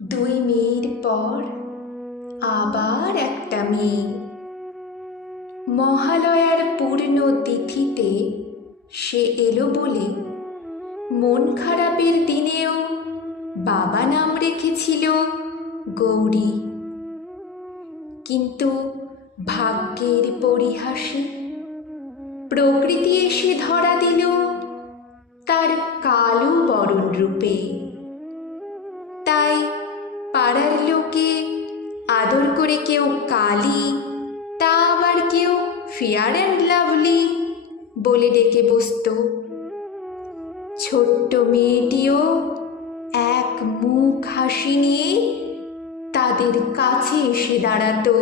দুই মেয়ের পর আবার একটা মেয়ে। মহালয়ার পূর্ণ তিথিতে সে এলো বলে মন খারাপের দিনেও বাবা নাম রেখেছিল গৌরী। কিন্তু ভাগ্যের পরিহাসে প্রকৃতি এসে ধরা দিল তার কালো বরণ রূপে। তাই পাড়ার লোকে আদর করে কেউ কালী, তা আবার কেউ ফেয়ার অ্যান্ড লাভলি বলে ডেকে বসত। ছোট্ট মেয়েটিও এক মুখ হাসি নিয়ে তাদের কাছে এসে দাঁড়াতো।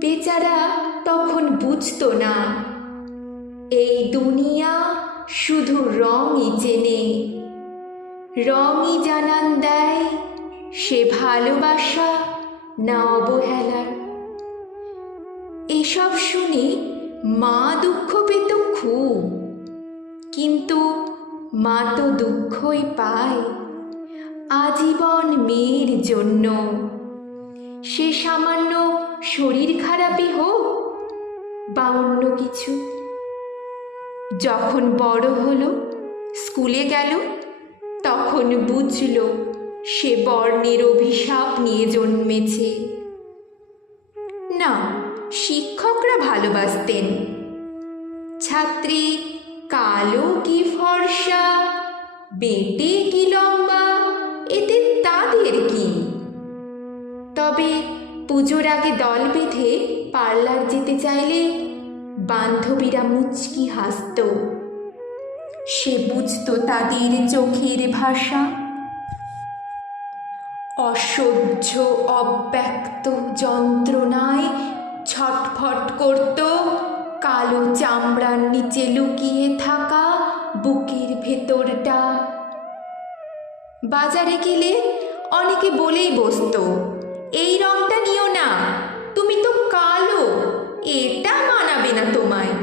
বেচারা তখন বুঝতো না এই দুনিয়া শুধু রঙই চেনে, রঙই জানান দেয় সে ভালোবাসা না অবহেলার। এসব শুনে মা দুঃখ পেত খুব, কিন্তু মা তো দুঃখই পায় আজীবন মেয়ের জন্য। সে সামান্য শরীর খারাপই হোক বা অন্য কিছু। যখন বড় হলো, স্কুলে গেল, তখন বুঝল সে বর্ণের অভিশাপ নিয়ে জন্মেছে। না, শিক্ষকরা ভালোবাসতেন। ছাত্রী কালো কি ফর্সা, বেটে কি লম্বা, এতে তাদের কি? তবে পুজোর আগে দল বেঁধে পার্লার যেতে চাইলে বান্ধবীরা মুচকি হাসত। সে বুঝত তাদের চোখের ভাষা। অসহ্য অব্যক্ত যন্ত্রণায় ছটফট করত কালো চামড়ার নিচে লুকিয়ে থাকা বুকের ভেতরটা। বাজারে গেলে অনেকে বলেই বসত, এই রংটা নিও না, তুমি তো কালো, এটা মানাবে না তোমায়।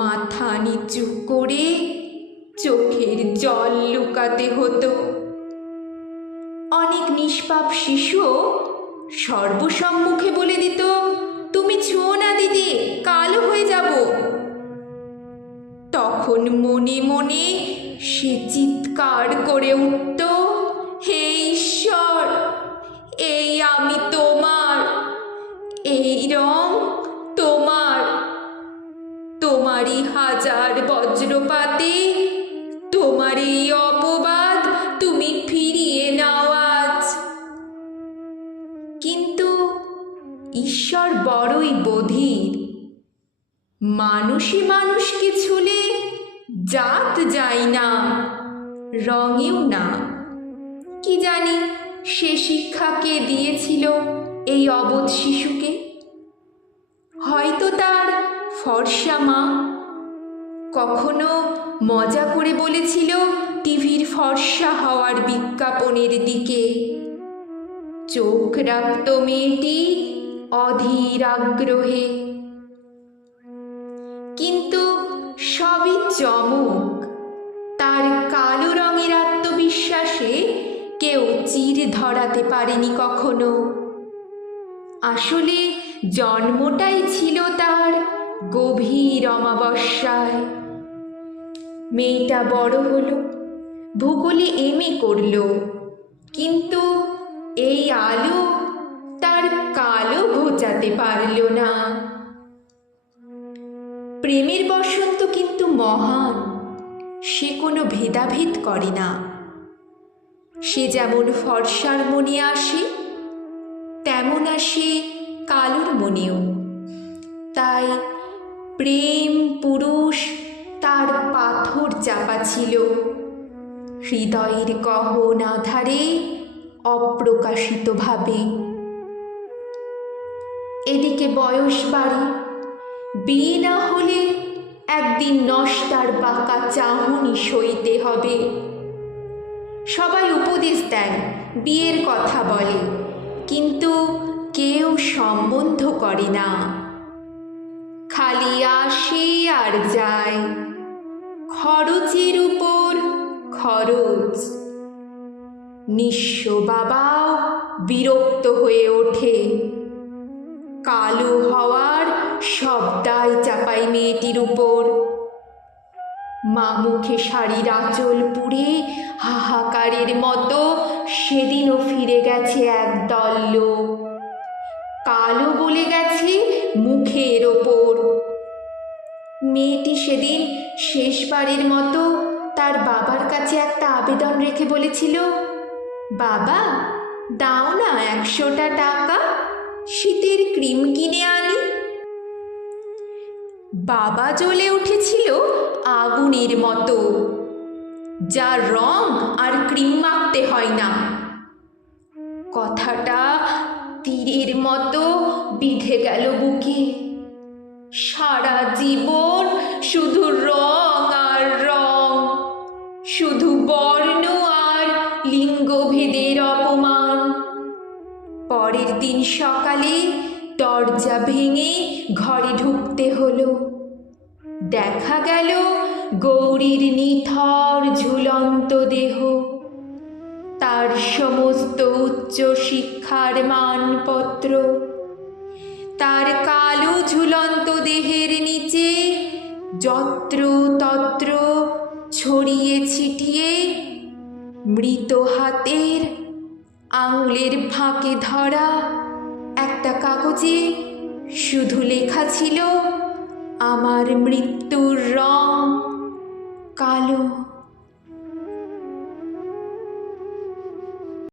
মাথা নিচু করে চোখের জল লুকাতে হতো। অনেক নিষ্পাপ শিশুও সর্বসম্মুখে বলে দিত, তুমি ছুঁয়ো না দিদি, কালো হয়ে যাব। তখন মনে মনে সে চিৎকার করে উঠত, হে ঈশ্বর, এই আমি তোমার, এই রং তোমার, তোমারই হাজার বজ্রপাতে, তোমার এই অপবাদ তুমি ফিরিয়ে নাও আজ। কিন্তু ঈশ্বর বড়ই বধির। মানুষই মানুষকে ছুলে জাত যায় না, রঙেও না। কি জানি সে শিক্ষা কে দিয়েছিল এই অবোধ শিশুকে? হয়তো তার ফর্সা মা কখনো মজা করে বলেছিল টিভির ফর্সা হওয়ার বিজ্ঞাপনের দিকে। চোখ রাখত মেয়েটি অধীর আগ্রহে। কিন্তু সবই চমক। তার কালো রঙের আত্মবিশ্বাসে কেউ চির ধরাতে পারেনি কখনো। আসলে জন্মটাই ছিল তার গভীর অমাবস্যায়। মেয়েটা বড় হলো, ভূগোলে এমএ করল, কিন্তু এই আলো তার কালো ঘোচাতে পারল না। প্রেমের বসন্ত কিন্তু মহান, সে কোনো ভেদাভেদ করে না। সে যেমন ফর্সার মনে আসে, তেমন আসে কালোর মনেও। তাই প্রেম পুরুষ তার পাথর চাপা ছিল, হৃদয়ের গহন আধারে অপ্রকাশিতভাবে। এদিকে বয়স বাড়ে, বিয়ে না হলে একদিন নষ্টার বাঁকা চাহনি সইতে হবে। সবাই উপদেশ দেয়, বিয়ের কথা বলে, কিন্তু কেউ সম্বন্ধ করে না। খালি আসে আর যায়, খরচের উপর খরচ। নিঃস্ব বাবাও বিরক্ত হয়ে ওঠে। কালো হওয়ার সব দায় চাপাই মেয়েটির উপর। মা মুখে শাড়ির আঁচল পুড়ে হাহাকারের মতো সেদিনও ফিরে গেছে একদল লোক। কালো বলে গেছে মুখের ওপর। মেয়েটি সেদিন শেষবারের মতো তার বাবার কাছে একটা আবেদন রেখে বলেছিল, বাবা দাও না 100টা টাকা, শীতের ক্রিম কিনে আনি। বাবা জ্বলে উঠেছিল আগুনের মতো। যার রং আর ক্রিম মাখতে হয় না। কথাটা তীরের মতো বিঁধে গেল বুকে। সারা জীবন শুধু রং আর রং, শুধু বর্ণ আর লিঙ্গভেদের অপমান। পরের দিন সকালে দরজা ভেঙে ঘরে ঢুকতে হলো। দেখা গেল গৌরীর নিথর ঝুলন্ত দেহ। তার সমস্ত উচ্চ শিক্ষার মানপত্র তার কালো ঝুলন্ত দেহের নিচে যত্র তত্র ছড়িয়ে ছিটিয়ে। মৃত হাতের আঙুলের ফাঁকে ধরা একটা কাগজে শুধু লেখা ছিল, আমার মৃত্যুর রং কালো।